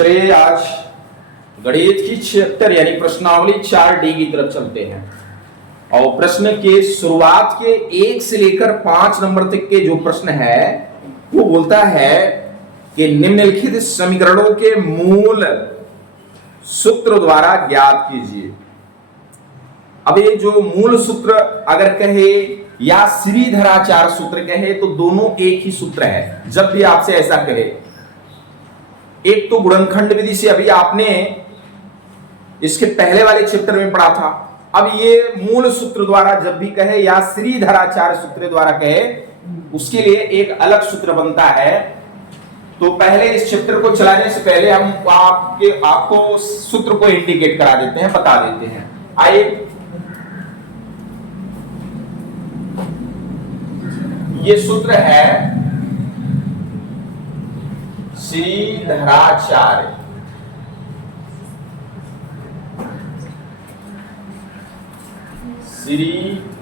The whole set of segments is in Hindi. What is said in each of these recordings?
चलिए आज गणित की 76 यानी प्रश्नावली 4D की तरफ चलते हैं और प्रश्न के शुरुआत के 1 से लेकर 5 नंबर तक के जो प्रश्न है वो बोलता है कि निम्नलिखित समीकरणों के मूल सूत्र द्वारा ज्ञात कीजिए। अब ये जो मूल सूत्र अगर कहे या श्रीधराचार्य सूत्र कहे तो दोनों एक ही सूत्र है। जब भी आपसे ऐसा कहे, एक तो गुणनखंड विधि से अभी आपने इसके पहले वाले चैप्टर में पढ़ा था। अब ये मूल सूत्र द्वारा जब भी कहे या श्रीधराचार्य सूत्र द्वारा कहे उसके लिए एक अलग सूत्र बनता है। तो पहले इस चैप्टर को चलाने से पहले हम आपको सूत्र को इंडिकेट करा देते हैं, बता देते हैं। आइए, ये सूत्र है श्रीधराचार्य। श्रीधराचार्य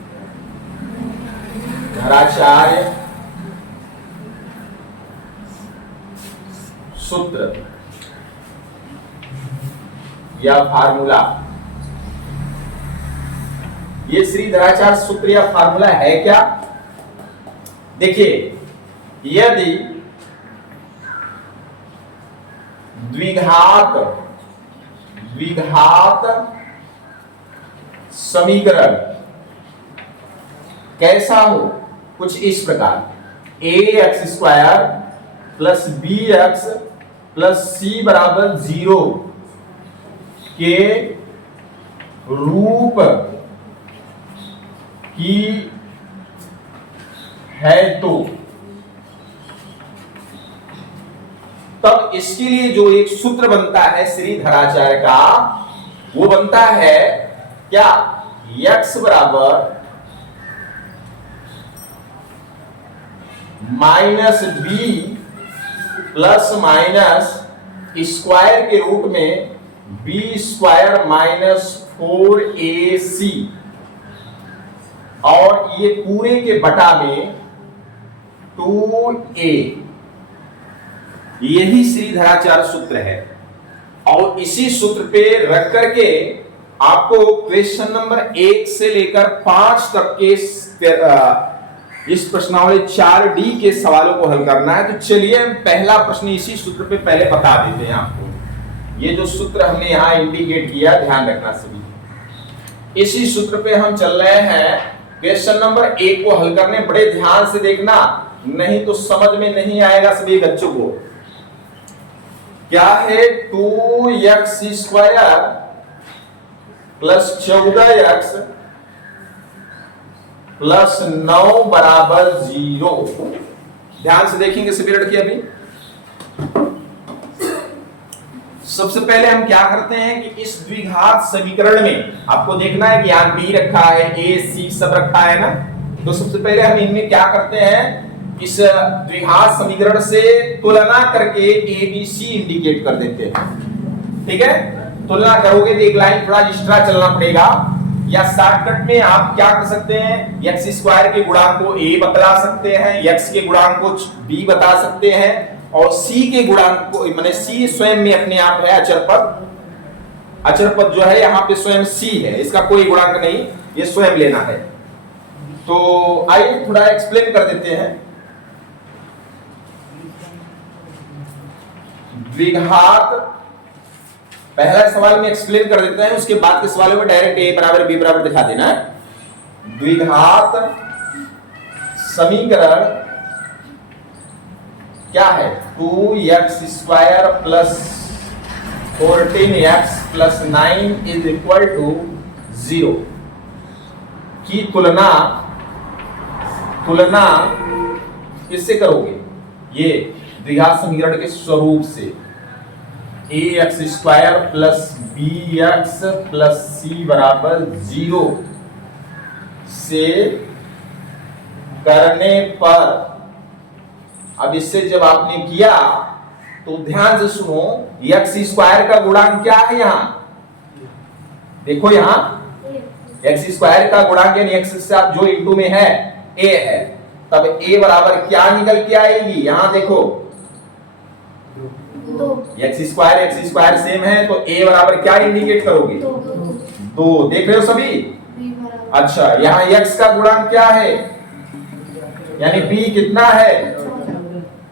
सूत्र या फार्मूला। ये श्रीधराचार्य सूत्र या फार्मूला है क्या? देखिए, यदि द्विघात समीकरण कैसा हो, कुछ इस प्रकार ax² plus bx plus c बराबर 0 के रूप की है तो तब इसके लिए जो एक सूत्र बनता है श्रीधराचार्य का, वो बनता है क्या? x बराबर minus B plus minus square के रूट में b² माइनस 4ac और ये पूरे के बटा में 2a। यही श्रीधराचार्य सूत्र है और इसी सूत्र पे रख करके आपको क्वेश्चन नंबर 1 से लेकर 5 तक के इस प्रश्नावली 4D के सवालों को हल करना है। तो चलिए पहला प्रश्न इसी सूत्र पे पहले बता देते हैं आपको। ये जो सूत्र हमने यहां इंडिकेट किया, ध्यान रखना सभी। इसी सूत्र पे हम चल रहे हैं। क्वेश्चन नंबर 1 को हल करने बड़े ध्यान से देखना, नहीं तो समझ में नहीं आएगा सभी बच्चों को। क्या है? 2x² प्लस 14x प्लस 9 बराबर 0। ध्यान से देखेंगे सभी लड़के। अभी सबसे पहले हम क्या करते हैं कि इस द्विघात समीकरण में आपको देखना है कि यहां b रखा है, a c सब रखा है ना। तो सबसे पहले हम इनमें क्या करते हैं, इस द्विघात समीकरण से तुलना करके a b c इंडिकेट कर देते हैं। ठीक है, तुलना करोगे तो एक लाइन थोड़ा एक्स्ट्रा चलना पड़ेगा, या शॉर्टकट में आप क्या कर सकते हैं, x² के गुणांक को a बता सकते हैं, x के गुणांक को b बता सकते हैं और c के गुणांक को, माने c स्वयं में अपने आप है अचर पद। अचर पद जो है यहाँ पे स्वयं c है, इसका कोई गुणांक नहीं, ये स्वयं लेना है। तो आइए थोड़ा एक्सप्लेन कर देते हैं। द्विघात पहला सवाल में एक्सप्लेन कर देते हैं, उसके बाद के सवालों में डायरेक्ट a बराबर b बराबर दिखा देना है। द्विघात समीकरण क्या है? 2x² plus 14x plus 9 is equal to 0 की तुलना किससे करोगे? ये द्विघात समीकरण के स्वरूप से ax² plus bx plus c बराबर 0 से करने पर, अब इससे जब आपने किया तो ध्यान से सुनो, x² का गुणांक क्या है? यहां देखो, यहां x² का गुणांक यानी x से आप जो इंटू में है a है, तब a बराबर क्या निकल के आएगी? यहां देखो एक्स स्क्वायर सेम है तो a बराबर क्या इंडिकेट करोगे? 2। देख रहे हो सभी? अच्छा, यहाँ x का गुणांक क्या है, यानी b कितना है?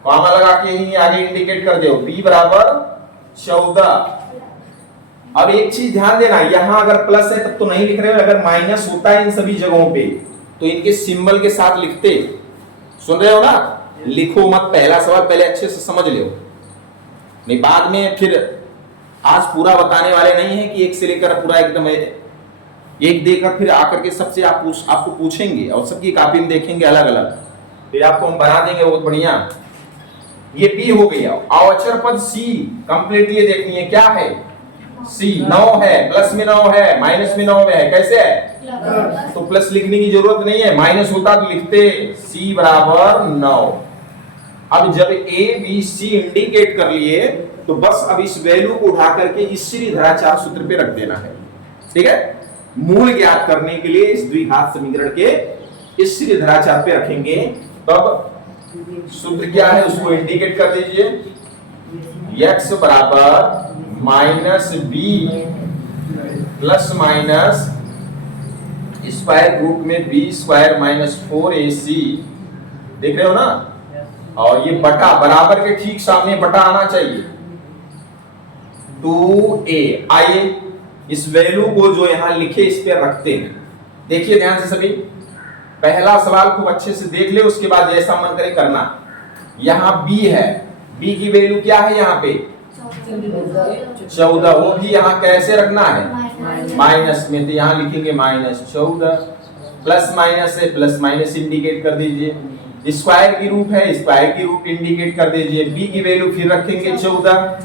कॉमा लगा के ही आगे इंडिकेट कर दो, b बराबर 14। अब एक चीज ध्यान देना, यहां अगर प्लस है तब तो नहीं लिख रहे हो, अगर माइनस होता है इन सभी जगहों पे तो इनके सिंबल के साथ लिखते। सुन रहे हो ना? लिखो मत, पहला सवाल पहले अच्छे से समझ लो, नहीं बाद में फिर आज पूरा बताने वाले नहीं है कि एक से लेकर पूरा एकदम एक देकर फिर आकर के सबसे आपको पूछेंगे और सबकी कॉपी में देखेंगे अलग अलग, फिर आपको हम बना देंगे बहुत बढ़िया। ये बी हो गया। अवचर पद सी कंप्लीट ये देखनी है क्या है? सी 9 है, प्लस में 9 है, माइनस में 9 में है, कैसे है? तो प्लस लिखने की जरूरत नहीं है, माइनस होता तो लिखते सी बराबर 9। अब जब ए बी सी इंडिकेट कर लिए तो बस अब इस वैल्यू को उठा करके इस श्रीधराचार सूत्र पे रख देना है, ठीक है? मूल ज्ञात करने के लिए इस द्विघात समीकरण के इस श्रीधराचार पे रखेंगे, तब सूत्र क्या है उसको इंडिकेट कर दीजिए। x बराबर minus B plus minus square root में बी स्क्वायर माइनस 4ac, देख रहे हो ना? और ये बटा बराबर के ठीक सामने बटा आना चाहिए 2a। आइए इस वैल्यू को जो यहां लिखे इस पे रखते हैं। देखिए ध्यान से सभी, पहला सवाल खूब अच्छे से देख ले, उसके बाद जैसा मन करे करना। यहां b है, b की वैल्यू क्या है यहाँ पे? 14। वो भी यहाँ कैसे रखना है? माइनस में, तो यहाँ लिखेंगे -14। प्लस माइनस है, प्लस माइनस इंडिकेट कर दीजिए। स्क्वायर की रूट है, स्क्वायर की रूट इंडिकेट कर दीजिए। b की वैल्यू फिर रखेंगे 14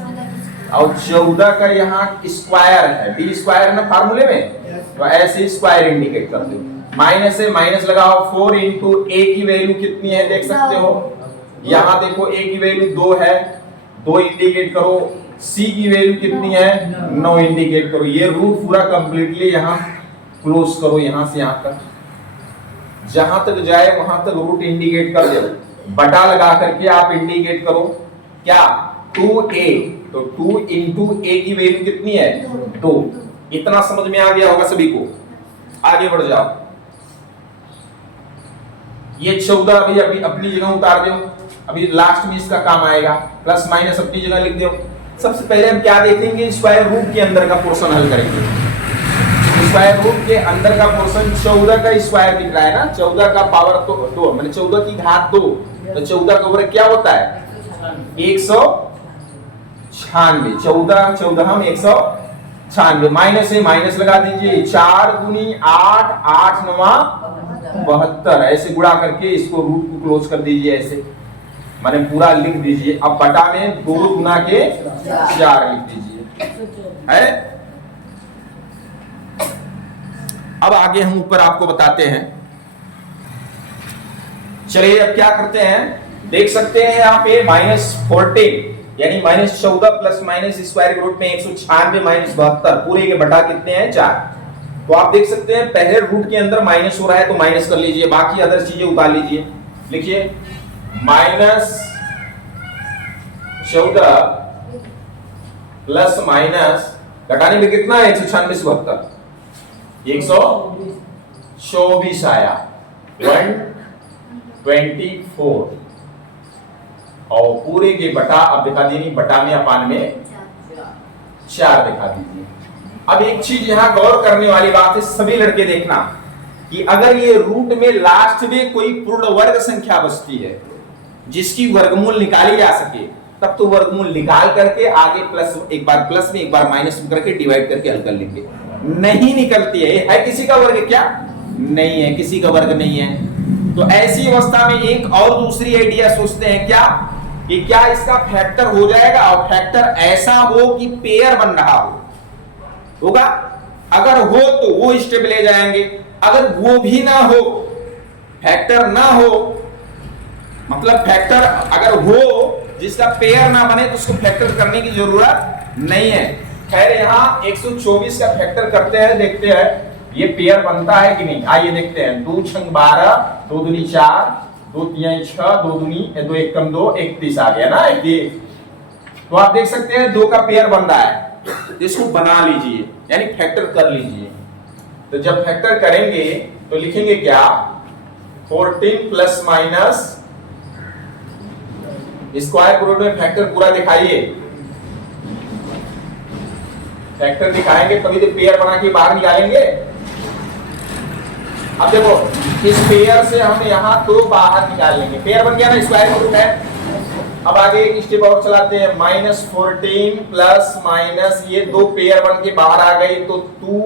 और 14 का यहाँ स्क्वायर है, b स्क्वायर है ना फार्मूले में, तो ऐसे स्क्वायर इंडिकेट कर दो। माइनस है, माइनस लगाओ 4 इंटू a की वैल्यू कितनी है देख सकते हो, यहाँ देखो a की वैल्यू 2 है, 2 इंडिकेट करो। c की वैल्यू कितनी है? 9 इंडिकेट करो। ये रूट पूरा कंप्लीटली यहाँ क्लोज करो, यहाँ से यहाँ तक, जहां तक जाए वहां तक रूट इंडिकेट कर दो। बटा लगा करके आप इंडिकेट करो क्या? 2a, तो 2 इंटू a की वैल्यू कितनी है? 2। इतना समझ में आ गया होगा सभी को। आगे बढ़ जाओ। ये 14 अभी अपनी जगह उतार दो, अभी लास्ट में इसका काम आएगा। प्लस माइनस अपनी जगह लिख दो। सबसे पहले हम क्या देखेंगे? स्क्वायर रूट के अंदर का पोर्शन हल करेंगे। स्क्वायर रूट के अंदर का पोर्शन 14 का स्क्वायर दिख रहा है ना, 14 का पावर तो 2 मतलब 14 की घात 2, तो 14 का वर्ग क्या होता है? 196। 14 हम 196। माइनस है, माइनस लगा दीजिए। 4 दूनी 8, 8 9 72, ऐसे गुणा करके इसको रूट को क्लोज कर दीजिए, ऐसे माने पूरा लिख दीजिए। अब बटा में 2 गुना के 4 लिख दीजिए, है? अब आगे हम ऊपर आपको बताते हैं। चलिए अब क्या करते हैं, देख सकते हैं यहाँ पे -14 यानी -14 प्लस माइनस स्क्वायर रूट में 196 माइनस 72, पूरे के बटा कितने हैं? 4। तो आप देख सकते हैं पहले रूट के अंदर माइनस हो रहा है तो माइनस कर लीजिए, बाकी अदर चीजें उतार लीजिए। लिखिए -14 प्लस माइनस घटाने में कितना है? 196 से 72, 124 आया, 124 और पूरे के बटा, अब दिखा दीजिए बटा में अपान में 4 दिखा दीजिए। अब एक चीज यहां गौर करने वाली बात है, सभी लड़के देखना कि अगर ये रूट में लास्ट में कोई पूर्ण वर्ग संख्या बचती है जिसकी वर्गमूल निकाली जा सके, तब तो वर्गमूल निकाल करके आगे प्लस, एक बार प्लस में एक बार माइनस में करके डिवाइड करके हल कर लेंगे। नहीं निकलती है किसी का वर्ग? क्या नहीं है, किसी का वर्ग नहीं है। तो ऐसी अवस्था में एक और दूसरी आइडिया सोचते हैं क्या, कि क्या इसका फैक्टर हो जाएगा, और फैक्टर ऐसा हो कि पेयर बन रहा होगा। अगर हो तो वो स्टेप ले जाएंगे, अगर वो भी ना हो, फैक्टर ना हो, मतलब फैक्टर अगर हो जिसका पेयर ना बने तो उसको फैक्टर करने की जरूरत नहीं है। खैर यहाँ 124 का फैक्टर करते हैं, देखते हैं ये पेयर बनता है कि नहीं। आइए देखते हैं। 2 छंग 12, 2 दूनी 4, 2 तिहाई 6, 2 दूनी 2 1 कम 2, 31 आ गया ना। तो आप देख सकते हैं 2 का पेयर बन रहा है, इसको बना लीजिए यानी फैक्टर कर लीजिए। तो जब फैक्टर करेंगे तो लिखेंगे क्या, 14 प्लस माइनस स्क्वायर रूट में फैक्टर पूरा दिखाइए, फैक्टर दिखाएंगे तभी तो पेयर बना के बाहर निकालेंगे। अब देखो इस पेयर से हम यहाँ 2 बाहर निकाल लेंगे, पेयर बन गया ना, स्क्वायर रूट है। अब आगे एक स्टेप और चलाते हैं, -14 प्लस माइनस ये 2 पेयर बन के बाहर आ गई, तो 2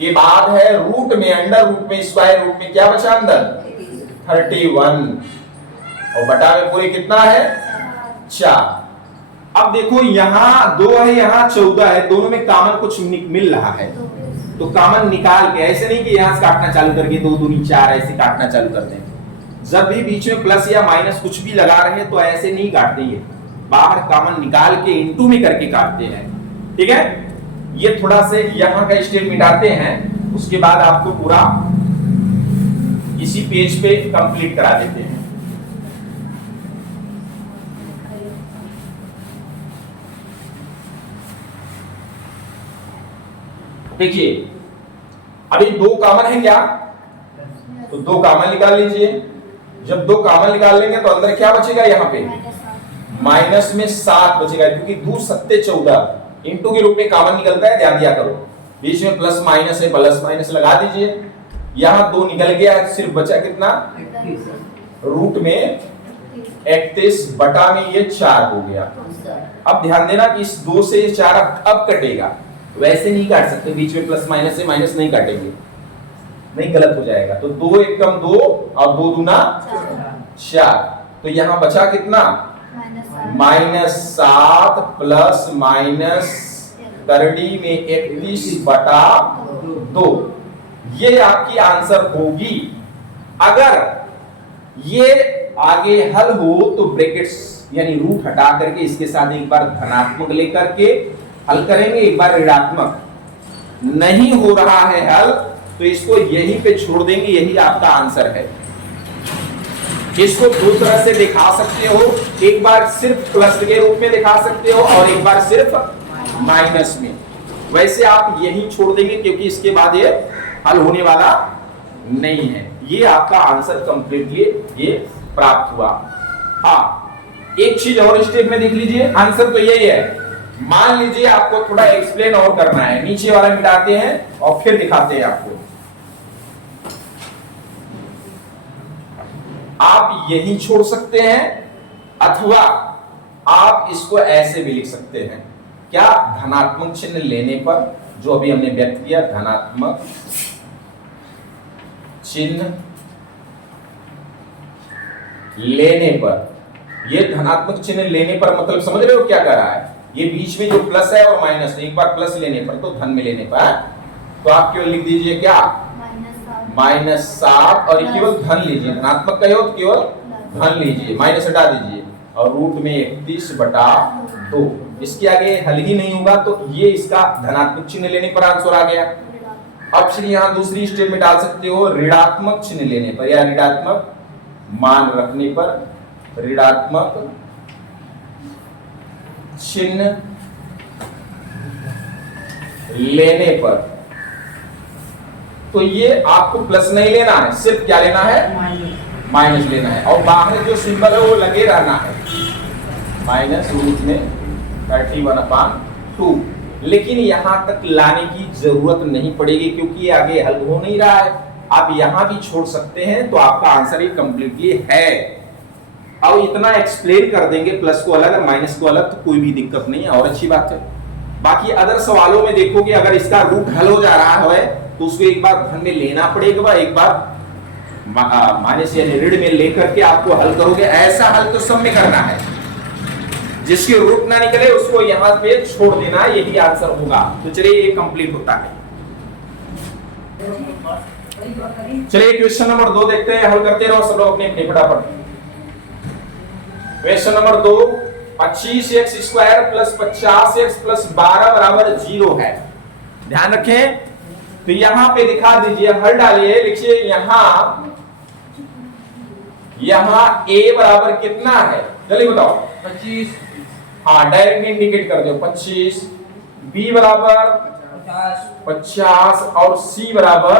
के बाद है रूट में, अंडर रूट में, स्क्वायर रूट में क्या बचा अंदर 31 और बटा में पूरे कितना है 4। अब देखो यहाँ 2 है, यहाँ 14 है, दोनों में कॉमन कुछ मिल रहा है, तो कॉमन निकाल के, ऐसे नहीं कि यहाँ से काटना चालू करके 2 दूनी 4 ऐसे काटना चालू करते हैं। जब भी बीच में प्लस या माइनस कुछ भी लगा रहे हैं तो ऐसे नहीं काटते, ये बाहर कॉमन निकाल के इनटू में करके काटते हैं। ठीक है, ये थोड़ा से यहाँ का स्टेप मिटाते हैं, उसके बाद आपको पूरा इसी पेज पे कंप्लीट करा देते हैं। देखिए अभी 2 कॉमन है क्या, तो 2 कॉमन निकाल लीजिए। जब 2 कॉमन निकाल लेंगे तो अंदर क्या बचेगा, यहाँ पे माइनस में 7 बचेगा, क्योंकि 2 सत्ते 14 इनटू के रूप में कॉमन निकलता है, ध्यान दिया करो। बीच में प्लस माइनस है, प्लस माइनस लगा दीजिए। यहाँ 2 निकल गया, सिर्फ बचा कितना, रूट में 31 बटा में ये 4 हो गया। अब ध्यान देना कि इस 2 से ये 4 अब कटेगा, वैसे नहीं काट सकते, बीच में प्लस माइनस से माइनस नहीं काटेंगे, नहीं गलत हो जाएगा। तो 2 1 कम 2 और 2 दूना 4, तो यहाँ बचा कितना -7 प्लस माइनस करड़ी में 31 बटा 2, ये आपकी आंसर होगी। अगर ये आगे हल हो तो ब्रैकेट्स यानी रूट हटा करके इसके साथ एक बार धनात्मक लेकर के हल करेंगे, एक बार ऋणात्मक। नहीं हो रहा है हल तो इसको यहीं पे छोड़ देंगे, यही आपका आंसर है। इसको 2 तरह से दिखा सकते हो, एक बार सिर्फ प्लस के रूप में दिखा सकते हो और एक बार सिर्फ माइनस में। वैसे आप यही छोड़ देंगे क्योंकि इसके बाद ये हल होने वाला नहीं है। ये आपका आंसर कंप्लीटली ये प्राप्त हुआ। हाँ, एक चीज और स्टेप में देख लीजिए, आंसर तो यही है। मान लीजिए आपको थोड़ा एक्सप्लेन और करना है, नीचे वाला मिटाते हैं और फिर दिखाते हैं आपको। आप यही छोड़ सकते हैं अथवा आप इसको ऐसे भी लिख सकते हैं, क्या, धनात्मक चिन्ह लेने पर, जो अभी हमने व्यक्त किया, धनात्मक चिन्ह लेने पर। ये धनात्मक चिन्ह लेने पर मतलब समझ रहे हो क्या कर रहा है, ये बीच में जो प्लस है और माइनस है, एक बार प्लस लेने पर तो धन में लेने पर, तो आप केवल लिख दीजिए क्या, -7 और केवल धन लीजिए, धनात्मक का हो तो केवल धन लीजिए, माइनस हटा दीजिए और रूट में 31 बटा 2। इसके आगे हल ही नहीं होगा तो ये इसका धनात्मक चिन्ह लेने पर आंसर आ गया। अब फिर यहाँ दूसरी स्टेप में डाल सकते हो, ऋणात्मक चिन्ह लेने पर या ऋणात्मक मान रखने पर, ऋणात्मक चिन्ह लेने पर। तो ये आपको प्लस नहीं लेना है, सिर्फ क्या लेना है, माइनस लेना है, और बाहर जो सिंबल है वो लगे रहना है, माइनस रूट में 31/2। लेकिन यहां तक लाने की जरूरत नहीं पड़ेगी क्योंकि ये आगे हल हो नहीं रहा है। आप यहां भी छोड़ सकते हैं तो आपका आंसर ये कंप्लीटली है। अब इतना एक्सप्लेन कर देंगे, प्लस को अलग और माइनस को अलग, तो कोई भी दिक्कत नहीं है और अच्छी बात है। बाकी अदर सवालों में देखोगे अगर इसका रूट हल हो जा रहा है तो उसको एक बार धन में लेना पड़ेगा, एक बार माइनस यानी ऋण में लेकर के आपको हल करोगे। ऐसा हल तो सब में करना है, जिसके रूट ना निकले उसको यहां पे छोड़ देना, यही आंसर होगा। तो चलिए ये कंप्लीट होता है। चलिए क्वेश्चन नंबर 2 देखते हैं, हल करते रहो सब लोग अपने अपने फटाफट। Question number 2, 25x square plus 50x plus 12 बराबर 0 है। ध्यान रखें, तो यहां पे दिखा दीजिए, हल डालिए, लिखिए यहां a बराबर कितना है, जल्दी बताओ। 25 हाँ डायरेक्ट इंडिकेट कर दो 25, बी बराबर 50 और सी बराबर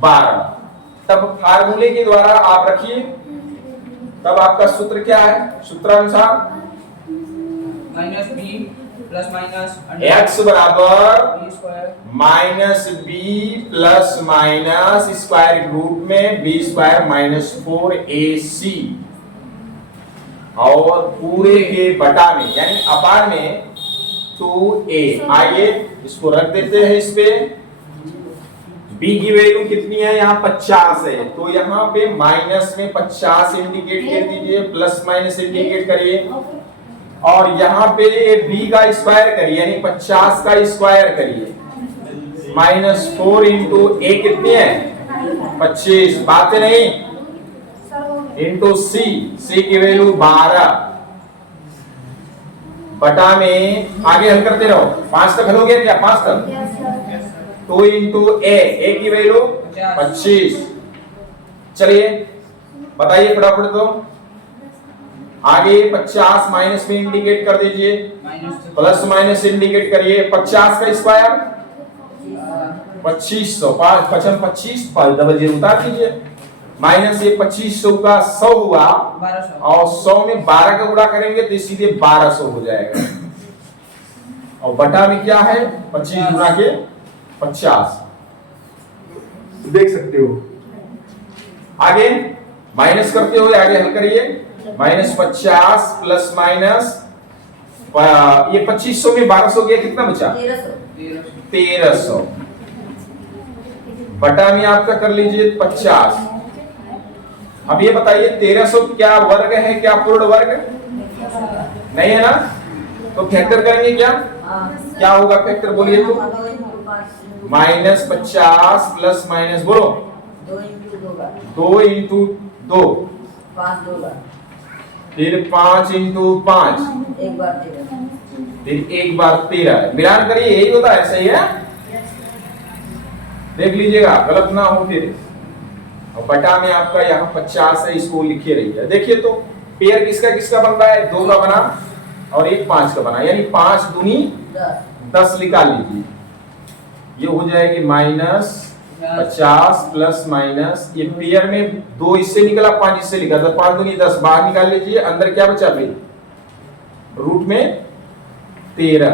12। तब फार्मूले के द्वारा आप रखिए, तब आपका सूत्र क्या है? सूत्रानुसार minus B plus minus x बराबर minus B plus minus square root में बी स्क्वायर माइनस 4ac और पूरे के बटा में यानी अपार में 2a। आइए इसको रख देते हैं इस पे। b की वैल्यू कितनी है? यहाँ 50 है, तो यहाँ पे माइनस में 50 इंडिकेट कर दीजिए, प्लस माइनस इंडिकेट करिए, और यहाँ पे b का स्क्वायर करिए यानी 50 का स्क्वायर करिए। माइनस 4 इंटू a कितनी है? 25, बात है नहीं, इंटू c की वैल्यू 12 बटा में आगे हल करते रहो। 5 तक हल हो गया क्या? 5 तक। तो इंटू a की वैल्यू 25। चलिए बताइए फटाफट। तो आगे 50 माइनस में इंडिकेट कर दीजिए, प्लस माइनस इंडिकेट करिए। 50 का स्क्वायर 2500, 5 55 25 डबल जीरो उतार दीजिए, माइनस ये 2500 का 100 हुआ, और 100 में 12 का गुणा करेंगे तो सीधे 1200 हो जाएगा। और बटा में क्या है? 25 गुणा के 50, देख सकते हो। आगे माइनस करते हुए आगे हल करिए। माइनस 50 प्लस माइनस ये 2500 में 1200 गया, कितना बचा? 1300 बटा में आपका कर लीजिए 50। अब ये बताइए 1300 क्या वर्ग है, क्या पूर्ण वर्ग? नहीं है ना, तो फैक्टर करेंगे क्या? क्या होगा फैक्टर? बोलिए तो। माइनस 50 प्लस माइनस बोलो 2 इंटू 2, फिर 5 इंटू 5, फिर एक बार 13। मिलान करिए, यही होता है, सही है? देख लीजिएगा गलत ना हो फिर। और बटा में आपका यहाँ 50 है, इसको लिखे रहिए। देखिए तो पेयर किसका किसका बन रहा है? 2 का बना और एक 5 का बना, यानी 5 दूनी 10 निकाल लीजिए। ये हो जाएगी माइनस 50 प्लस माइनस, ये पेयर में 2 इससे निकला, 5 इससे निकला, तो 5 दूनी 10 बाहर निकाल लीजिए। अंदर क्या बचा भाई? रूट में 13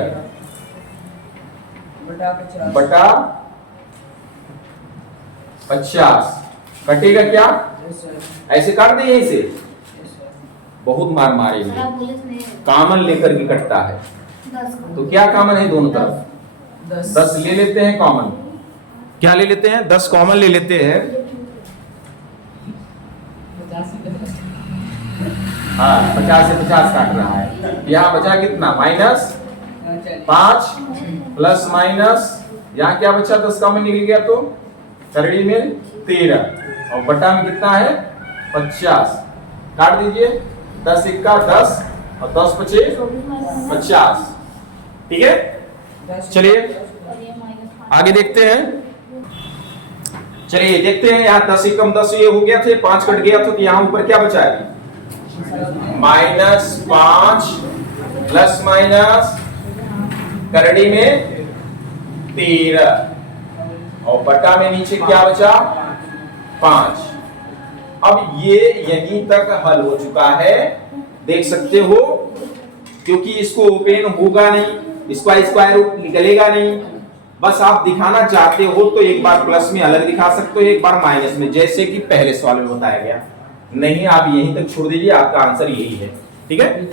बटा 50 कटेगा क्या? ऐसे काट दे यहीं से। बहुत मार मारेंगे, कॉमन लेकर के कटता है। तो क्या कॉमन है दोनों तरफ? 10 ले लेते हैं कॉमन। क्या ले लेते हैं? 10 कॉमन ले लेते हैं। हाँ 50 से 50 काट रहा है। यहाँ बचा कितना? माइनस 5 प्लस माइनस, यहाँ क्या बचा? 10 कॉमन निकल गया, तो करड़ी में 13 और बटा में कितना है? 50। काट दीजिए, 10 इक्का 10 और 10 पचे 50। ठीक है, चलिए आगे देखते हैं। चलिए देखते हैं, यहाँ 10 एकम 10 ये हो गया थे, 5 कट गया तो यहाँ ऊपर क्या बचा है? माइनस 5 प्लस माइनस करड़ी में 13 और बटा में नीचे क्या बचा? 5। अब ये यहीं तक हल हो चुका है, देख सकते हो, क्योंकि इसको ओपन होगा नहीं, इसका स्क्वायर रूट निकलेगा नहीं। बस आप दिखाना चाहते हो तो एक बार प्लस में अलग दिखा सकते हो, एक बार माइनस में, जैसे कि पहले सवाल में बताया गया। नहीं, आप यहीं तक छोड़ दीजिए, आपका आंसर यही है। ठीक है,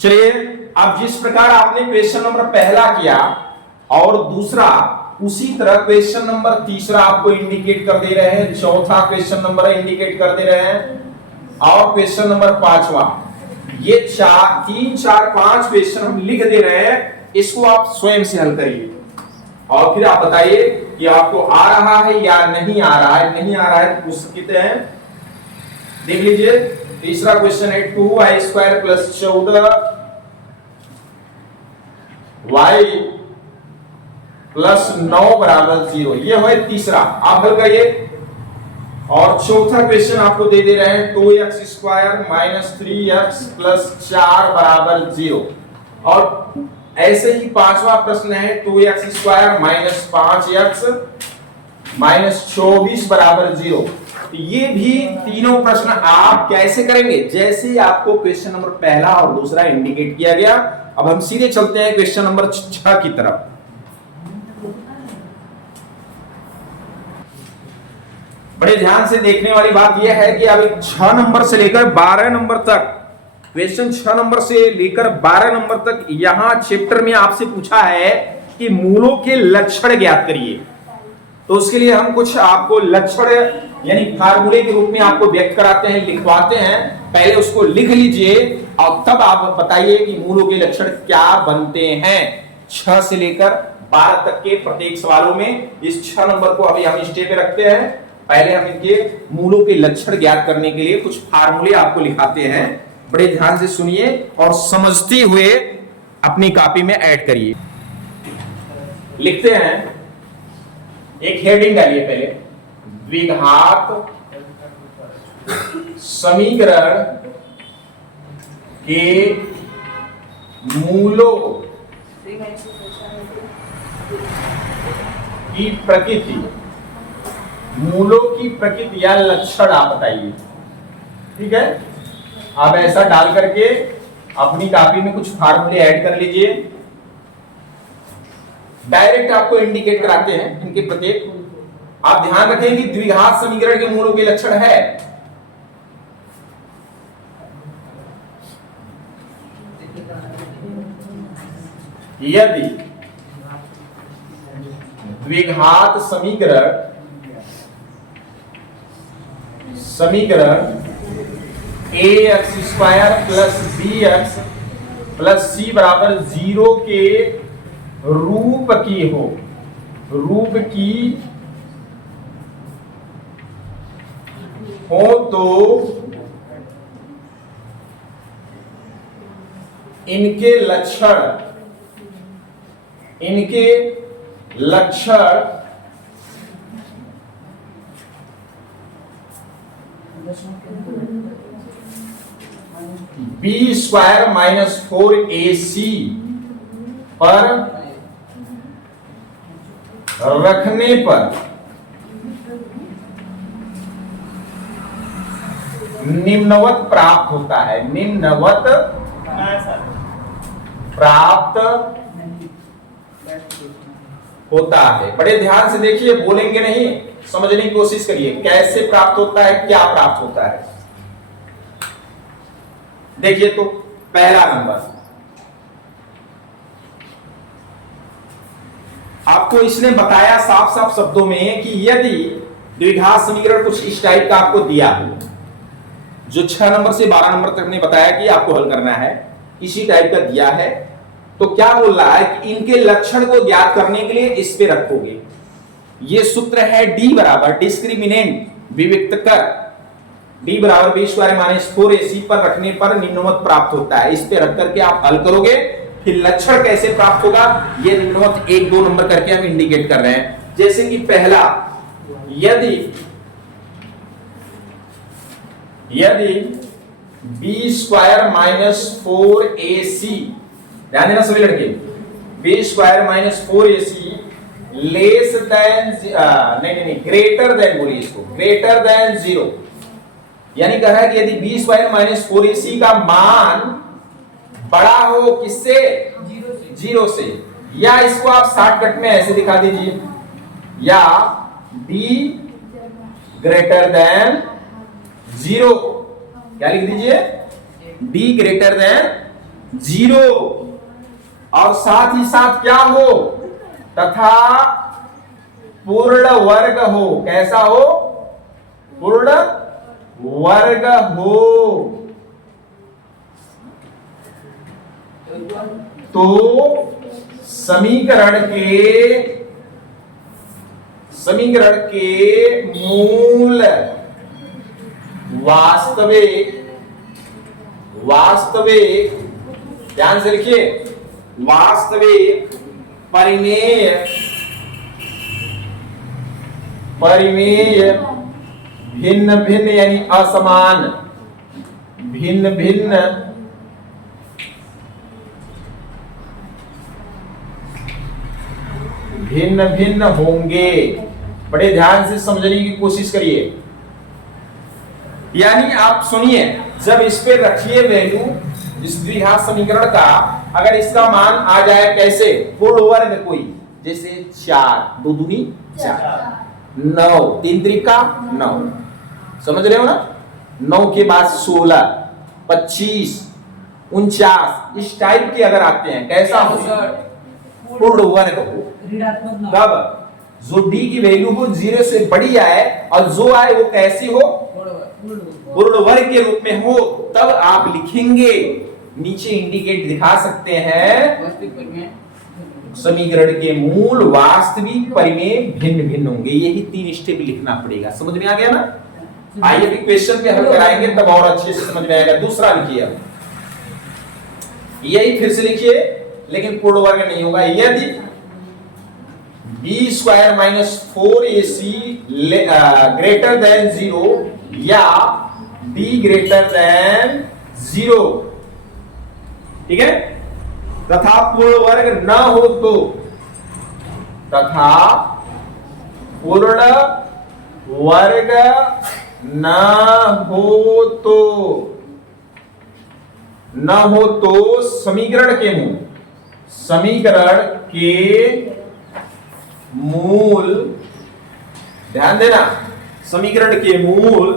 चलिए अब जिस प्रकार आपने क्वेश्चन नंबर पहला किया और दूसरा, उसी तरह क्वेश्चन नंबर तीसरा आपको इंडिकेट कर दे रहे हैं, चौथा क्वेश्चन नंबर इंडिकेट कर दे रहे हैं, और क्वेश्चन नंबर 5वां। ये 3, 4, 5 क्वेश्चन हम लिख दे रहे हैं, इसको आप स्वयं से हल करिए और फिर आप बताइए कि आपको आ रहा है या नहीं आ रहा है। नहीं आ रहा है तो पूछ सकते हैं। देख लीजिए, तीसरा क्वेश्चन है 2y² प्लस 14 y प्लस 9 बराबर 0। ये है तीसरा, आप हल करिए। और चौथा क्वेश्चन आपको दे रहे हैं 2x² माइनस 3x प्लस 4 बराबर 0। और ऐसे ही पांचवा प्रश्न है 2x² माइनस 5x माइनस 24 बराबर 0। तो ये भी तीनों प्रश्न आप कैसे करेंगे, जैसे ही आपको क्वेश्चन नंबर पहला और दूसरा इंडिकेट किया गया। अब हम सीधे चलते हैं क्वेश्चन नंबर 6 की तरफ। बड़े ध्यान से देखने वाली बात यह है कि अभी 6 नंबर से लेकर 12 नंबर तक, क्वेश्चन 6 नंबर से लेकर 12 नंबर तक यहां चैप्टर में आपसे पूछा है कि मूलों के लक्षण ज्ञात करिए। तो उसके लिए हम कुछ आपको लक्षण यानी फार्मूले के रूप में आपको व्यक्त कराते हैं, लिखवाते हैं। पहले उसको लिख लीजिए और तब आप बताइए कि मूलों के लक्षण क्या बनते हैं। 6 से लेकर 12 तक के प्रत्येक सवालों में इस 6 नंबर को अभी हम स्टे पे रखते हैं। पहले हम इनके मूलों के लक्षण ज्ञात करने के लिए कुछ फार्मूले आपको लिखाते हैं। बड़े ध्यान से सुनिए और समझते हुए अपनी कॉपी में ऐड करिए। लिखते हैं, एक हेडिंग डालिए पहले, द्विघात समीकरण के मूलों की प्रकृति, मूलों की प्रकृति या लक्षण आप बताइए। ठीक है, आप ऐसा डाल करके अपनी कॉपी में कुछ फार्मूले ऐड कर लीजिए। डायरेक्ट आपको इंडिकेट कराते हैं इनके प्रत्येक। आप ध्यान रखें कि द्विघात समीकरण के मूलों के लक्षण है यदि द्विघात समीकरण ax² plus bx plus c बराबर 0 के रूप की हो, रूप की हो तो इनके लक्षण b² माइनस 4ac पर रखने पर निम्नवत प्राप्त होता है। निम्नवत प्राप्त होता है। बड़े ध्यान से देखिए, बोलेंगे नहीं, समझने की कोशिश करिए कैसे प्राप्त होता है, क्या प्राप्त होता है। देखिए तो पहला नंबर आपको इसने बताया साफ साफ शब्दों में कि यदि द्विघात समीकरण कुछ इस टाइप का आपको दिया हो, जो 6 नंबर से 12 नंबर तक ने बताया कि आपको हल करना है, इसी टाइप का दिया है, तो क्या बोल रहा है कि इनके लक्षण को ज्ञात करने के लिए इस पे रखोगे। ये सूत्र है D बराबर डिस्क्रिमिनेंट विविक्त कर, D बराबर b² माइनस 4ac पर रखने पर निम्नवत प्राप्त होता है। इस पे रख करके आप हल करोगे, फिर लक्षण कैसे प्राप्त होगा ये निम्नवत 1-2 नंबर करके हम इंडिकेट कर रहे हैं। जैसे कि पहला, यदि b² माइनस 4ac, ध्यान देना सभी लड़के, b² minus 4ac less than नहीं ग्रेटर देन, बोलिए इसको, ग्रेटर देन 0, यानी कहा है कि यदि b² माइनस 4ac का मान बड़ा हो किससे, 0 से, या इसको आप शॉर्टकट में ऐसे दिखा दीजिए, या d ग्रेटर देन 0, क्या लिख दीजिए, d ग्रेटर देन 0, और साथ ही साथ क्या हो, तथा पूर्ण वर्ग हो। कैसा हो, पूर्ण वर्ग हो, तो समीकरण के मूल वास्तविक ध्यान से लिखिए, वास्तविक परिमेय भिन्न भिन्न यानी असमान, भिन्न भिन्न भिन्न भिन्न होंगे। बड़े ध्यान से समझने की कोशिश करिए। यानी आप सुनिए, जब इस पे रखिए वैल्यू, इस द्विघात समीकरण का अगर इसका मान आ जाए कैसे, पूर्ण वर्ग कोई, जैसे 4 2 दूनी 4, 9 3 त्रिका 9, समझ रहे हो ना। 9 के बाद 16 25 49 इस टाइप के अगर आते हैं, कैसा हो, पूर्ण वर्ग हो। तब जो d की वैल्यू हो 0 से बड़ी आए और जो आए वो कैसी हो, पूर्ण वर्ग के रूप में हो, तब आप लिखेंगे, नीचे इंडिकेट दिखा सकते हैं, समीकरण के मूल वास्तविक परिमेय भिन्न भिन्न होंगे। यही 3 स्टेप लिखना पड़ेगा। समझ में आ गया ना। आइए अभी क्वेश्चन पे हल कराएंगे, तब और अच्छे से समझ में आएगा। दूसरा लिखिए, अब यही फिर से लिखिए, लेकिन पूर्ण वर्ग नहीं होगा। यदि b square minus 4ac greater than 0 या b ग्रेटर देन 0, ठीक है, तथा पूर्ण वर्ग न हो तो, तथा पूर्ण वर्ग न हो तो समीकरण के मूल, ध्यान देना, समीकरण के मूल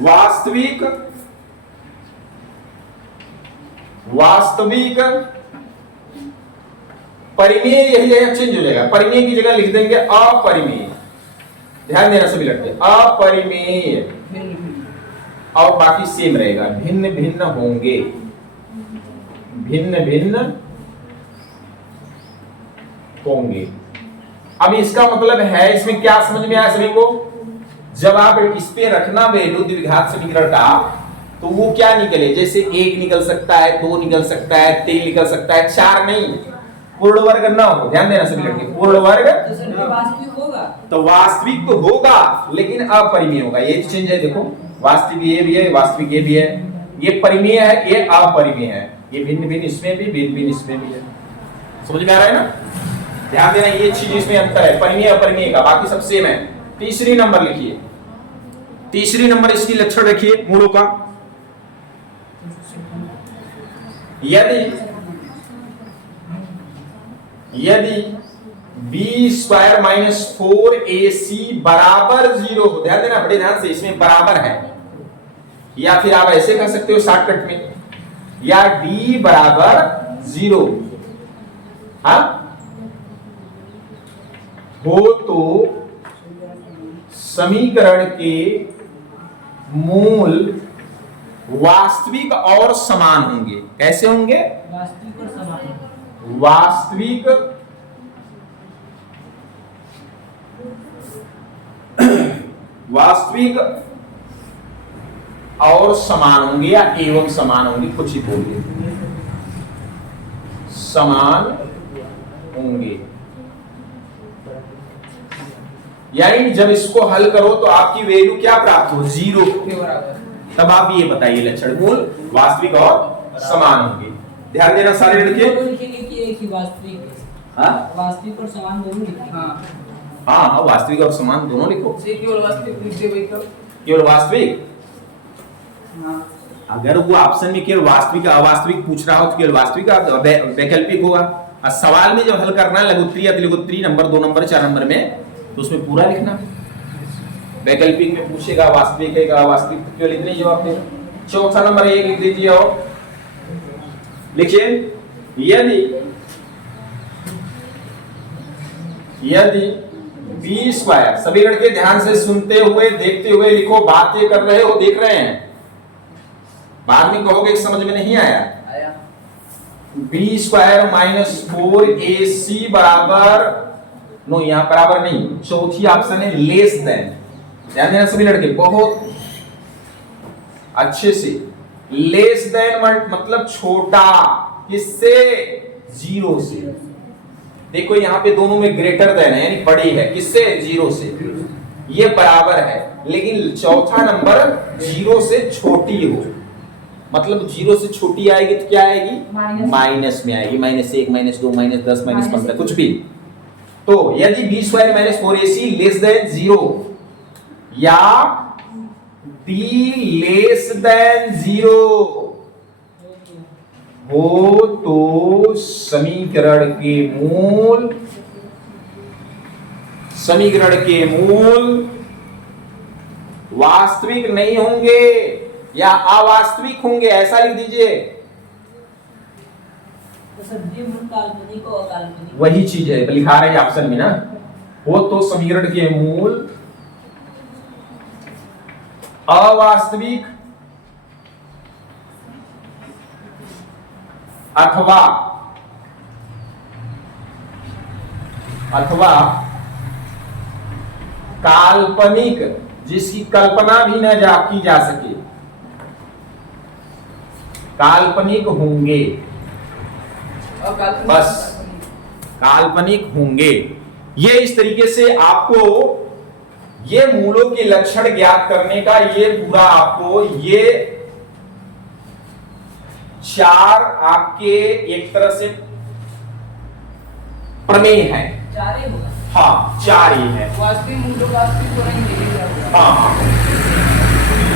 वास्तविक परिमेय, यही है, चेंज हो जाएगा, परिमेय की जगह लिख देंगे अपरिमेय। ध्यान देना सभी लड़के, अपरिमेय, और बाकी सेम रहेगा, भिन्न भिन्न होंगे, भिन्न भिन्न होंगे। अब इसका मतलब है, इसमें क्या समझ में आया सभी को, जब आप इस पे रखना वैल्यू द्विघात समीकरण का, तो वो क्या निकले, जैसे 1 निकल सकता है, 2 निकल सकता है, 3 निकल सकता है, 4 नहीं, पूर्ण वर्ग ना हो। ध्यान देना सभी लड़के, पूर्ण वर्ग तो वास्तविक तो होगा, लेकिन अपरिमेय होगा। ये चेंज है, देखो, वास्तविक ये भी है, वास्तविक ये भी है, ये परिमेय है, ये अपरिमेय है, ये भिन्न भिन्न इसमें भी, भिन्न भिन्न इसमें भी है। समझ में आ रहा है ना। ध्यान देना, ये चीज इसमें अंतर है, परिमेय अपरिमेय का, बाकी सब सेम है। तीसरी नंबर लिखिए, तीसरी नंबर इसकी लक्षण रखिए मूलों का। यदि b स्क्वायर माइनस 4ac बराबर 0, ध्यान देना बड़े ध्यान से, इसमें बराबर है, या फिर आप ऐसे कह सकते हो शॉर्टकट में, या d बराबर 0 हो तो समीकरण के मूल वास्तविक और समान होंगे। कैसे होंगे, वास्तविक और समान, वास्तविक वास्तविक और समान होंगे, या एवं समान होंगे, कुछ ही बोलिए, समान होंगे। यानी जब इसको हल करो तो आपकी वैल्यू क्या प्राप्त हो, 0 के बराबर। तब आप ये बताइए लक्षण मूल वास्तविक और समान होंगे। ध्यान देना सारे लड़के, लिखेंगे कि एक ही वास्तविक, वास्तविक और समान दोनों लिखेंगे। हाँ, वास्तविक और समान दोनों लिखो। केवल वास्तविक लिख दे भाई, केवल वास्तविक। अगर वो ऑप्शन में केवल वास्तविक अवास्तविक पूछ रहा हो तो केवल वास्तविक, वैकल्पिक होगा। और सवाल में जब हल करना लघुत्तरी या तिलघुत्तरी नंबर 2 नंबर 4 नंबर में, तो उसमें पूरा लिखना। वैकल्पिक में पूछेगा वास्तविक है का अवास्तविक, तो केवल इतने जवाब देना। चौथा नंबर 1 लिख दीजिए, और लिखिए, यदि b स्क्वायर, सभी लड़के ध्यान से सुनते हुए देखते हुए लिखो, बातें कर रहे हो, देख रहे हैं, बाद में कहोगे समझ में नहीं आया। b स्क्वायर माइनस 4ac बराबर, नो यहां बराबर नहीं, चौथी ऑप्शन है लेस देन। ध्यान देना सभी लड़के, बहुत अच्छे से, लेस देन मतलब छोटा, किससे, 0 से। देखो यहां पे दोनों में ग्रेटर देन है, यानी बड़ी है, किससे, 0 से। ये बराबर है, लेकिन चौथा नंबर 0 से छोटी हो, मतलब 0 से छोटी आएगी तो क्या आएगी, माइनस में आएगी, -1 -2 -10 -15 कुछ भी। तो यदि b square minus 4ac less than 0 या b लेस देन 0 हो तो समीकरण के मूल वास्तविक नहीं होंगे या अवास्तविक होंगे, ऐसा लिख दीजिए। तो सर ये मूल काल्पनिक और अकाल्पनिक वही चीज है लिखा रहे हैं ऑप्शन में ना, वो तो समीकरण के मूल अवास्तविक अथवा काल्पनिक जिसकी कल्पना भी न की जा सके, काल्पनिक होंगे, बस काल्पनिक होंगे। ये इस तरीके से आपको ये मूलों के लक्षण ज्ञात करने का ये पूरा आपको ये 4 आपके एक तरह से प्रमेय है। 4 ही होगा। हाँ 4 ही है। वास्तविक मूल्यों वास्तविक हो रही हाँ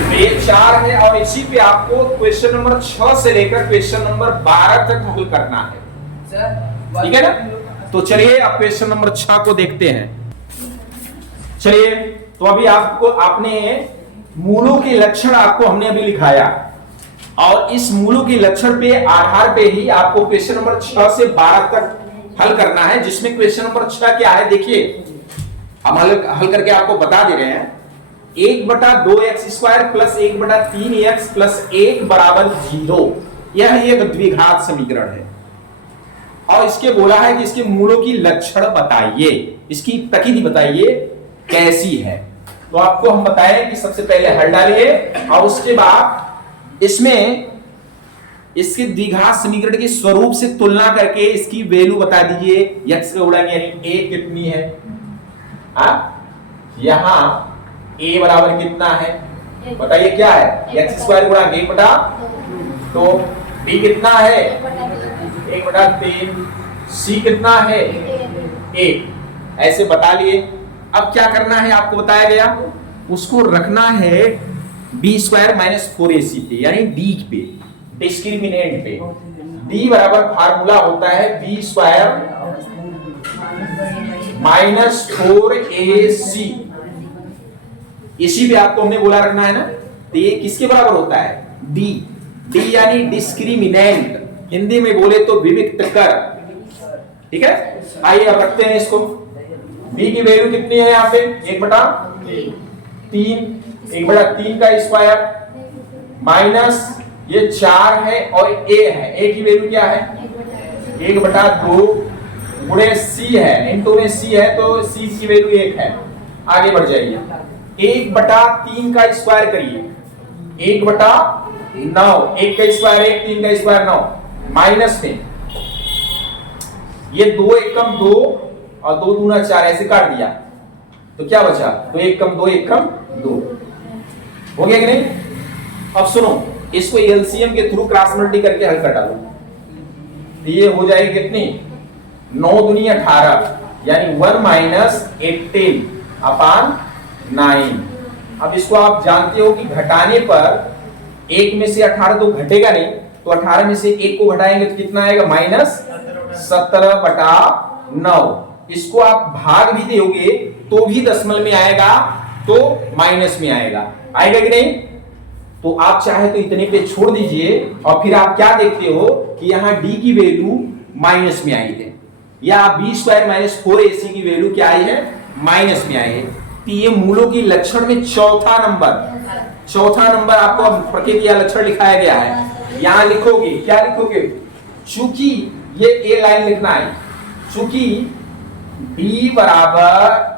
तो ये 4 है और इसी पे आपको क्वेश्चन नंबर 6 से लेकर क्वेश्चन नंबर 12 तक हल करना है, ठीक है ना। तो चलिए अब क्वेश्चन नंबर 6 को देखते हैं। चलिए तो अभी आपने मूलों के लक्षण आपको हमने अभी लिखाया और इस मूलों के लक्षण पे आधार पे ही आपको क्वेश्चन नंबर 6 से 12 तक हल करना है, जिसमें क्वेश्चन नंबर 6 क्या है देखिए, हम हल करके आपको बता दे रहे हैं। 1/2x² प्लस 1/3x प्लस 1 बराबर 0, यह एक द्विघात समीकरण है और इसके बोला है कि इसके मूलों की लक्षण बताइए, इसकी प्रकृति बताइए कैसी है। तो आपको हम बताएं कि सबसे पहले हल डालिए और उसके बाद इसमें इसके द्विघात समीकरण के स्वरूप से तुलना करके इसकी वैल्यू बता दीजिए, x का गुणा यानी a कितनी है, यहां a बराबर कितना है बताइए क्या है, x² गुणा a बटा, तो b कितना है 1/3, c कितना है 1, ऐसे बता लिए। अब क्या करना है आपको बताया गया, उसको रखना है b² माइनस 4ac पे यानी d पे, डिस्क्रिमिनेंट पे। d बराबर फार्मूला होता है b² माइनस 4ac, इसी पे आपको हमने बोला रखना है ना। तो ये किसके बराबर होता है, d यानी डिस्क्रिमिनेंट, हिंदी में बोले तो विविक्त कर, ठीक है। आइए अब रखते हैं इसको, b की वैल्यू कितनी है यहाँ पे 1/3, 1/3 का स्क्वायर माइनस ये 4 है और a है, a की वैल्यू क्या है 1/2 गुणे c है, इनटू में c है तो c की वैल्यू 1 है। आगे बढ़ जाइए, 1/3 का स्क्वायर करिए, 1/9, 1 का स्क्वायर 1, 3 का स्क्वायर 9, माइनस में ये 2 एकम 2 और 2 दूना 4 ऐसे काट दिया तो क्या बचा, 2 एकम 2 एकम 2, हो गया कि नहीं। अब सुनो, इसको एलसीएम के थ्रू क्रॉस मल्टी करके हल कर डालो, तो ये हो जाएगी कितनी 9 दूनी 18 यानी 1 माइनस 18 अपान 9। अब इसको आप जानते हो कि घटाने पर 1 में से 18 तो घटेगा नहीं, तो 18 में से 1 को घटाएंगे तो कितना आएगा -17/9। इसको आप भाग भी दोगे तो भी दशमलव में आएगा, तो माइनस में आएगा कि नहीं। तो आप चाहे तो इतने पे छोड़ दीजिए और फिर आप क्या देखते हो कि यहाँ d की वैल्यू माइनस में आई है या b² माइनस 4ac की वैल्यू क्या आई है माइनस में आई है। तो ये मूलों की लक्षण में चौथा नंबर आपको प्रकृति या लक्षण लिखाया गया है। यहां लिखोगे क्या लिखोगे, चूंकि ये ए लाइन लिखना है, चूंकि d बराबर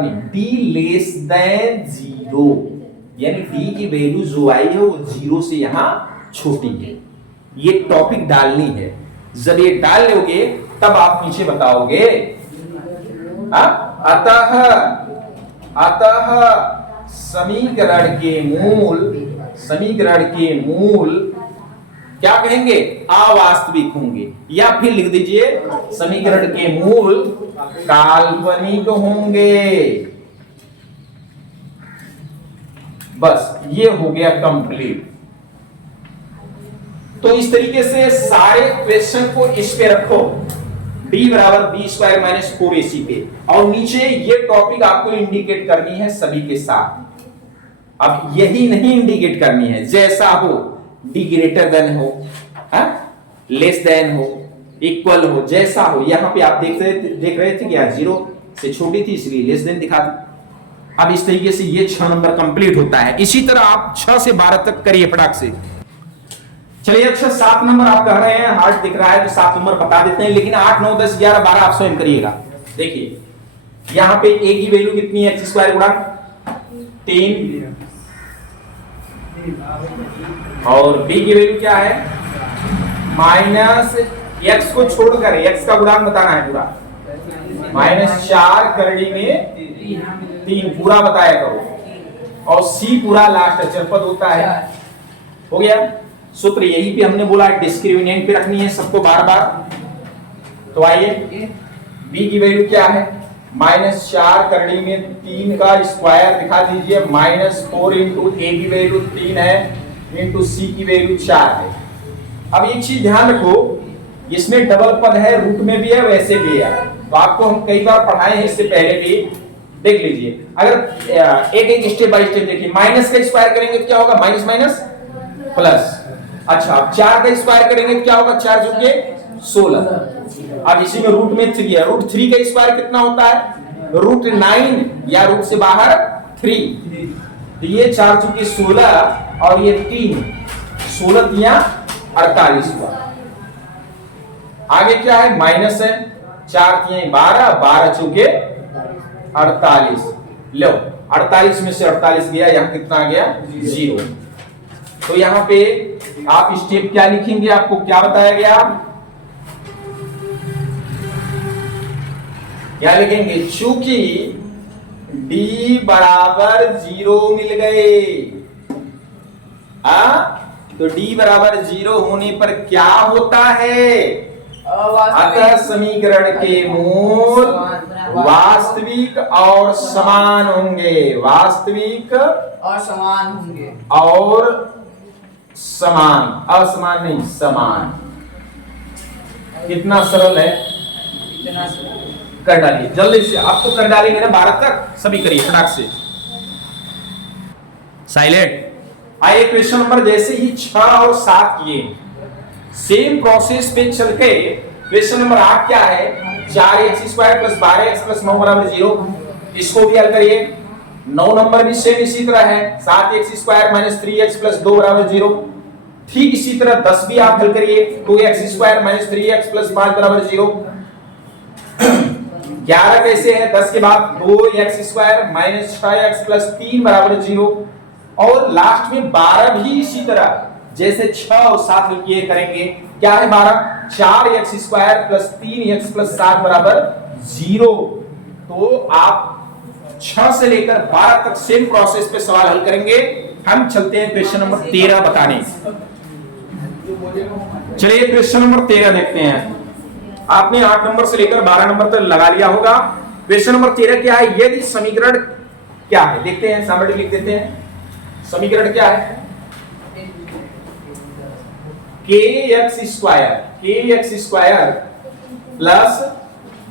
नहीं, d लेस देन 0 यानी d की वैल्यू जो आई है वो 0 से यहां छोटी है, ये टॉपिक डालनी है। जब ये डाल लोगे तब आप नीचे बताओगे अतः समीकरण के मूल क्या कहेंगे, अवास्तविक होंगे, या फिर लिख दीजिए समीकरण के मूल काल्पनिक होंगे। बस ये हो गया कंप्लीट। तो इस तरीके से सारे क्वेश्चन को इस पे रखो, b बराबर b स्क्वायर माइनस 4ac पे, और नीचे ये टॉपिक आपको इंडिकेट करनी है सभी के साथ। अब यही नहीं इंडिकेट करनी है, जैसा हो, d ग्रेटर देन हो, लेस देन हो, इक्वल हो, जैसा हो। यहां पे आप देख रहे थे कि यार 0 से छोटी थी इसलिए लेस देन दिखा दी। अब इस तरीके से ये 6 नंबर कंप्लीट होता है। इसी तरह आप 6 से 12 तक करिए फटाक से। चलिए अच्छा 7 नंबर आप कह रहे हैं हार्ड दिख रहा है तो 7 नंबर बता देते हैं, लेकिन 8 9 10 11 12 आप स्वयं करिएगा। देखिए यहां पे a की वैल्यू कितनी है, x स्क्वायर गुणा 3, और b की वैल्यू क्या है माइनस, x को छोड़कर x का गुणांक बताना है पूरा, -4 करड़ी में 3 पूरा बताया करो, और c पूरा लास्ट अचरपद होता है। हो गया सूत्र, यही पे हमने बोला डिस्क्रिमिनेंट पे रखनी है सबको बार बार। तो आइए b की वैल्यू क्या है, -4 करड़ी में 3 का स्क्वायर दिखा दीजिए, -4 इंटू a की वैल्यू 3 है इंटू c की वैल्यू 4 है। अब एक चीज ध्यान रखो, इसमें डबल पद है, रूट में भी है वैसे भी है, तो आपको हम कई बार पढ़ाए हैं इससे पहले भी, देख लीजिए। अगर एक एक स्टेप बाय स्टेप देखिए, माइनस का स्क्वायर करेंगे तो क्या होगा, माइनस माइनस प्लस। अच्छा अब 4 का स्क्वायर करेंगे तो क्या होगा, 4 चुके 16। अब इसी में रूट में 3 है, रूट 3 का स्क्वायर कितना होता है, रूट 9 या रूट से बाहर 3, तो ये 4 चुके 16 और ये 3, 16 या 48 हुआ। आगे क्या है, माइनस है, 4 तिहाई 12, 12 चुके 48। लो 48 में से 48 गया, यहां कितना आ गया 0। तो यहां पे आप स्टेप क्या लिखेंगे, आपको क्या बताया गया, क्या लिखेंगे, चूंकि d बराबर 0 मिल गए, तो d बराबर 0 होने पर क्या होता है, अतः समीकरण के मूल वास्तविक और समान होंगे, वास्तविक और समान होंगे, और समान, असमान नहीं समान। कितना सरल है, इतना सरल। कर डालिए जल्दी से, आपको कर डालेंगे ना 12 तक, सभी करिए फटाक से। साइलेंट। आइए क्वेश्चन नंबर जैसे ही 6 और 7 किए, सेम प्रोसेस पे चल के क्वेश्चन नंबर 8 क्या है, 4x square plus 12x plus 9 बराबर 0, इसको भी हल करिए। 9 नंबर भी सेम इसी तरह है, 7x square minus 3x plus 2 बराबर 0। ठीक इसी तरह 10 भी आप हल करिए, 2x square minus 3x plus 5 बराबर 0। 11 कैसे है, 10 के बाद 2x square minus 6x plus 3 बराबर 0, और लास्ट में 12 भी इसी तरह जैसे 6 और 7 हल किए करेंगे। क्या है 12, 4x square plus 3x plus 7 बराबर 0। तो आप 6 से लेकर 12 तक सेम प्रोसेस पे सवाल हल करेंगे। हम चलते हैं क्वेश्चन नंबर 13 बताने। चलिए क्वेश्चन नंबर 13 देखते हैं। आपने 8 नंबर से लेकर 12 नंबर तक लगा लिया होगा। क्वेश्चन नंबर 13 क्या है, यदि समीकरण क्या है देखते हैं, सामने लिख देते हैं। समीकरण क्या है, kx स्क्वायर प्लस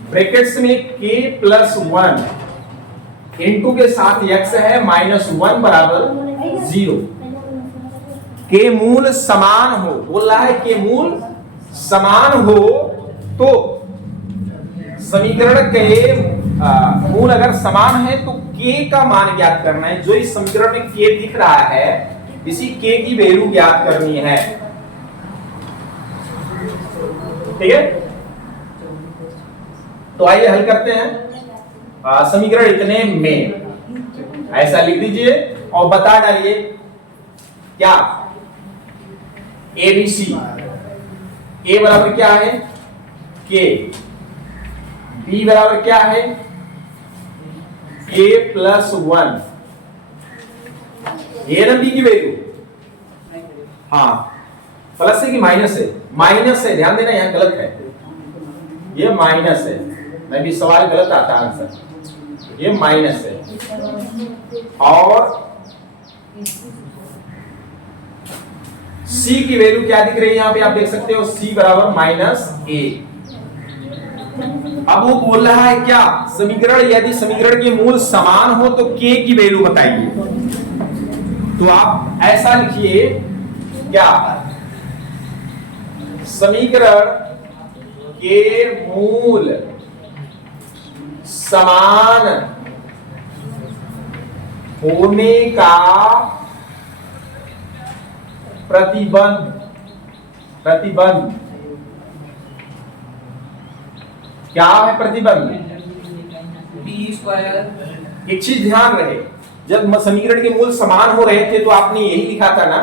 ब्रैकेट्स में k प्लस 1 इंटू के साथ x है -1 बराबर 0। के मूल समान हो, बोल रहा है के मूल समान हो, तो समीकरण के मूल अगर समान है तो k का मान ज्ञात करना है। जो इस समीकरण में k दिख रहा है, इसी k की वैल्यू ज्ञात करनी है। ठीक है, तो आइए हल करते हैं। समीकरण इतने में ऐसा लिख दीजिए और बता डालिए क्या, ABC, A बराबर क्या है K, B बराबर क्या है K प्लस 1, ए ना बी की वैल्यू, हाँ प्लस है कि माइनस है? माइनस है, ध्यान देना यहाँ गलत है, ये माइनस है, मैं भी सवाल गलत आता आंसर, ये माइनस है। और C की वैल्यू क्या दिख रही है यहाँ पे, आप देख सकते हो C बराबर -1। अब वो बोल रहा है क्या, समीकरण यदि समीकरण के मूल समान हो तो K की वैल्यू बताइए। तो आप ऐसा लिखिए, क्या समीकरण के मूल समान होने का प्रतिबंध क्या है? प्रतिबंध b²। एक चीज ध्यान रहे, जब समीकरण के मूल समान हो रहे थे तो आपने यही लिखा था ना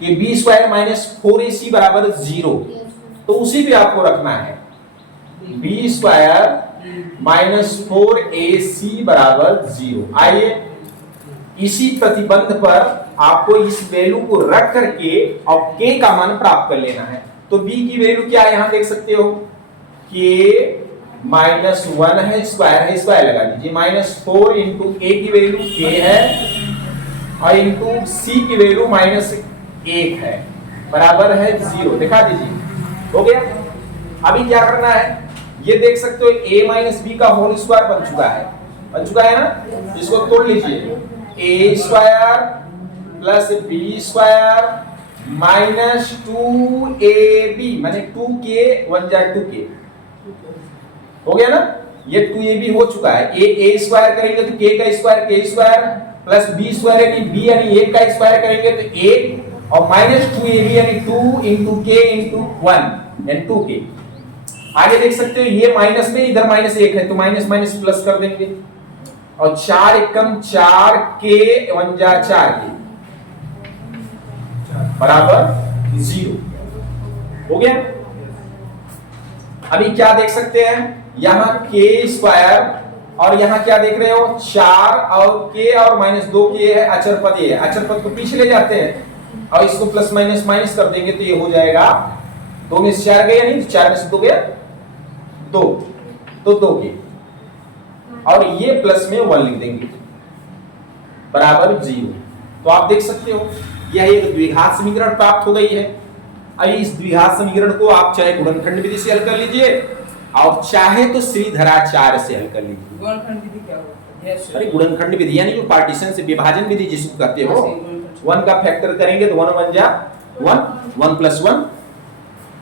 कि b² - 4ac बराबर 0, तो उसी पे आपको रखना है, b² - 4ac बराबर 0। आइए इसी प्रतिबंध पर आपको इस वैल्यू को रख करके और k का मान प्राप्त कर लेना है। तो b की वैल्यू क्या है, यहां देख सकते हो k -1 है, स्क्वायर लगा दीजिए, -4 इंटू a की वैल्यू k है और इंटू c की वैल्यू -1 है, बराबर है 0। दिखा दीजिए, हो गया। अभी क्या करना है, ये देख सकते हो a - b का होल स्क्वायर बन चुका है ना, इसको तोड़ लीजिए, a² प्लस b² -2ab माने 2k 1 जा 2k, हो गया ना, ये 2ab हो चुका है। a स्क्वायर करेंगे तो k का स्क्वायर k² प्लस b² यानी b यानी 1 का स्क्वायर करेंगे तो 1 और -2ab यानी 2 इंटू k इंटू 1 यानी 2k। आगे देख सकते हो ये माइनस में, इधर -1 है तो माइनस माइनस प्लस कर देंगे और 4 एकम 4 k 1 जा 4k बराबर 0, हो गया। अभी क्या देख सकते हैं, यहां k² और यहां क्या देख रहे हो 4 और k और -2k है, अचर पद ये है, अचर पद को पीछे ले जाते हैं और इसको प्लस माइनस माइनस कर देंगे तो ये हो जाएगा 2 में से 4 गया, नहीं 4 में से 2 गया 2, तो 2k और ये प्लस में 1 लिख देंगे बराबर 0। तो आप देख सकते हो यह एक द्विघात समीकरण प्राप्त हो गई है। अब इस द्विघात समीकरण को आप चाहे गुणनखंड विधि से हल कर लीजिए और चाहे तो श्रीधराचार्य से हल कर लीजिए। गुणनखंड विधि क्या होता है? अरे गुणनखंड विधि यानी जो पार्टीशन से विभाजन विधि जिसको कहते हो, 1 का फैक्टर करेंगे तो 1 1 जा 1, 1 + 1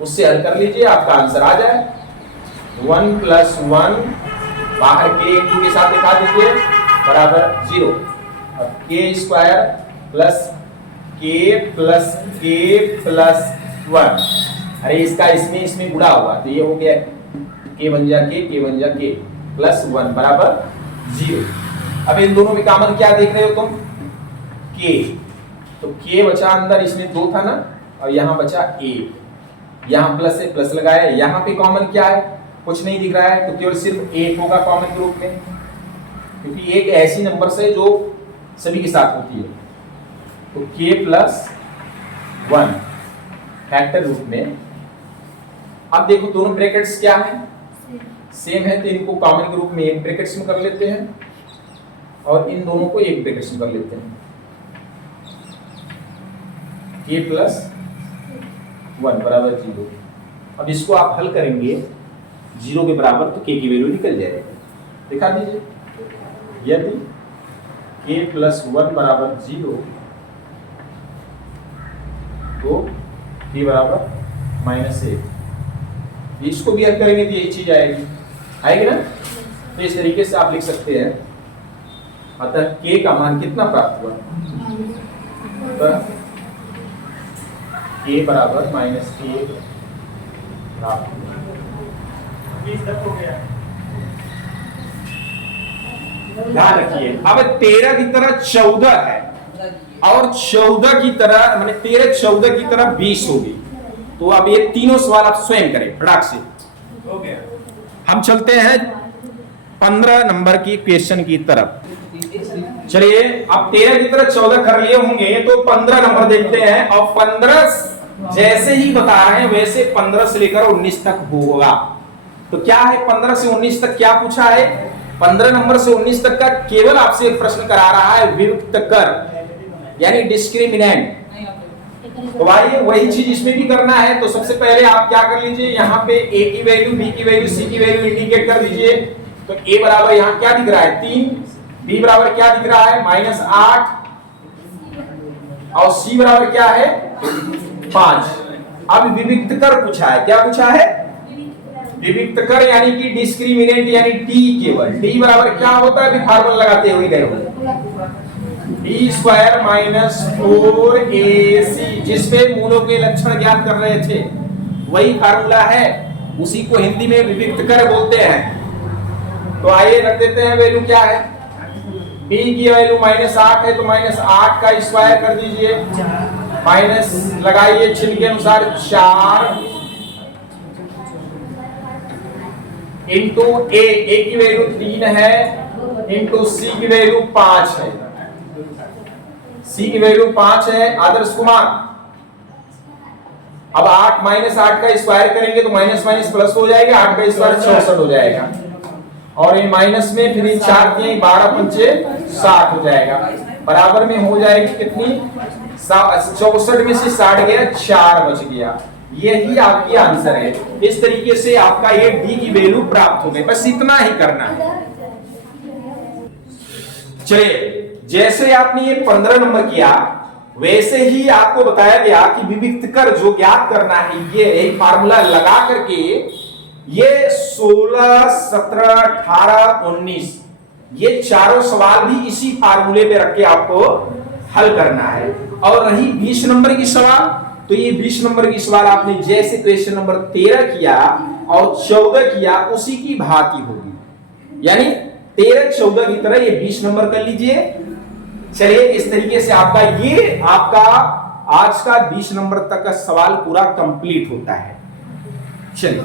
उससे हल कर लीजिए, आपका आंसर आ जाए 1 + 1 बाहर k इंटू के साथ दिखा दीजिए बराबर 0 और k² प्लस k प्लस 1, अरे इसका इसमें गुणा होगा तो ये हो गया k 1 जा k प्लस 1 बराबर 0। अब इन दोनों में कॉमन क्या देख रहे हो तुम, k, तो k बचा अंदर, इसमें 2 था ना और यहाँ बचा 1, यहाँ प्लस से प्लस लगाया, यहाँ पे कॉमन क्या है, कुछ नहीं दिख रहा है तो केवल सिर्फ 1 होगा कॉमन ग्रुप में, क्योंकि एक ऐसी नंबर से जो सभी के साथ होती है। तो k प्लस 1 फैक्टर रूप में। अब देखो दोनों ब्रैकेट्स क्या है, सेम है, तो इनको कॉमन ग्रुप में एक ब्रैकेट्स में कर लेते हैं और इन दोनों को एक ब्रैकेट्स में कर लेते हैं, k प्लस 1 बराबर 0। अब इसको आप हल करेंगे 0 के बराबर तो k की वैल्यू निकल जाएगी, दिखा दीजिए। यदि k प्लस 1 बराबर 0 तो k बराबर -1, इसको भी हल करेंगे तो यही चीज आएगी ना। तो इस तरीके से आप लिख सकते हैं, अतः k का मान कितना प्राप्त हुआ, तो k बराबर -1 प्राप्त हुआ। ध्यान रखिए, अब 13 की तरह 14 है और 14 की तरह माने 13 14 की तरह 20 होगी, तो अब ये तीनों सवाल आप स्वयं करें फटाक से। हो गया, हम चलते हैं 15 नंबर की क्वेश्चन की तरफ। चलिए अब 13 की तरह 14 कर लिए होंगे तो 15 नंबर देखते हैं। और 15 जैसे ही बता रहे हैं वैसे 15 से लेकर 19 तक होगा। तो क्या है 15 से 19 तक क्या पूछा है? 15 नंबर से 19 तक का केवल आपसे प्रश्न करा रहा है विभक्त कर यानी डिस्क्रिमिनेंट। तो आइए वही चीज इसमें भी करना है। तो सबसे पहले आप क्या कर लीजिए, यहाँ पे a की वैल्यू, b की वैल्यू, c की वैल्यू इंडिकेट कर दीजिए। तो a बराबर यहाँ क्या दिख रहा है 3, b बराबर क्या दिख रहा है -8 और c बराबर क्या है 5। अब विविक्त कर पूछा है। क्या पूछा है? विविक्त कर यानी कि डिस्क्रिमिनेंट यानी d केवल। d बराबर क्या होता है अभी फार्मूला लगाते हुए गए हो d स्क्वायर -4ac, जिसपे मूलों के लक्षण ज्ञात कर रहे थे वही फार्मूला है, उसी को हिंदी में विविक्त कर बोलते हैं। तो आइए रख देते हैं वैल्यू क्या है। b की वैल्यू -8 है तो -8 का स्क्वायर कर दीजिए, माइनस लगाइए चिन्ह के अनुसार 4 इंटू a की वैल्यू 3 है इंटू c की वैल्यू 5 है। c की वैल्यू 5 है आदर्श कुमार। अब 8 -8 का स्क्वायर करेंगे तो माइनस माइनस प्लस हो जाएगा, 8 का स्क्वायर 64 हो जाएगा और ये माइनस में फिर 4 के 12 पंचे 60 हो जाएगा। बराबर में हो जाएगी कितनी 64 में से 60 गया 4 बच गया। यही आपकी आंसर है। इस तरीके से आपका ये डी की वैल्यू प्राप्त हो गई। बस इतना ही करना है। चलिए जैसे आपने ये 15 नंबर किया वैसे ही आपको बताया गया कि विविक्त कर जो ज्ञात करना है ये एक फार्मूला लगा करके ये 16, 17, 18, 19 ये चारों सवाल भी इसी फार्मूले पे रख के आपको हल करना है। और रही 20 नंबर की सवाल, तो ये 20 नंबर की सवाल आपने जैसे क्वेश्चन नंबर 13 किया और 14 किया उसी की भांति होगी, यानी 13, 14 की तरह ये 20 नंबर कर लीजिए। चलिए इस तरीके से आपका आज का 20 नंबर तक का सवाल पूरा कंप्लीट होता है। चलिए